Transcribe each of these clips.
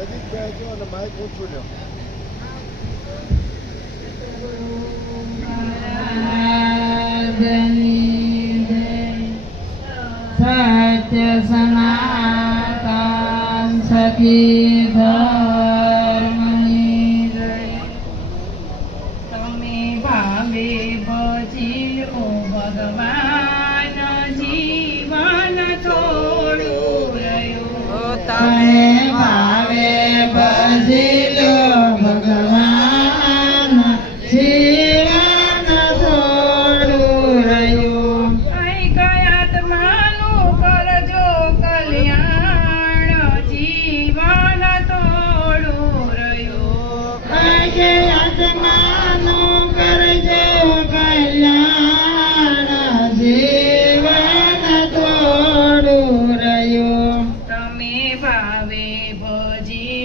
રાખજો અને માઇક ધર્મની જય. તમે ભાવે ભજીલો ભગવાન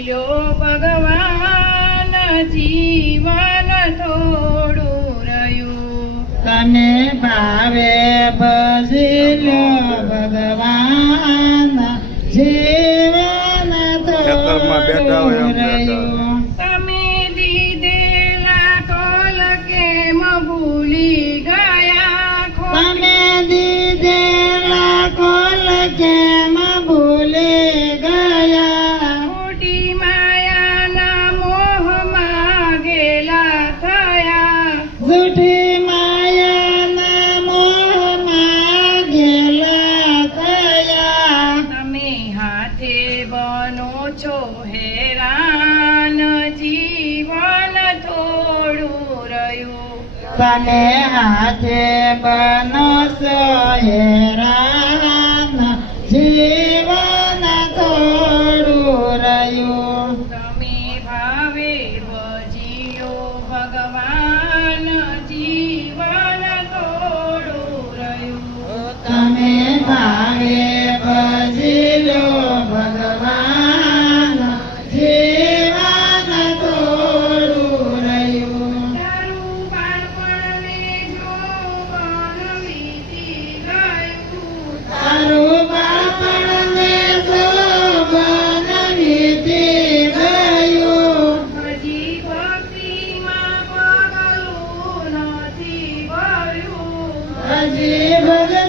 લો ભગવાન જીવન થોડું રહ્યું તને ભાવે ભજી લો ભગવાન જીવન બેઠા. રહ્યું હાથે બનો છો હેરાન જીવન થોડું રહ્યું. તમે હાથે બનો છો હેરાન जीवन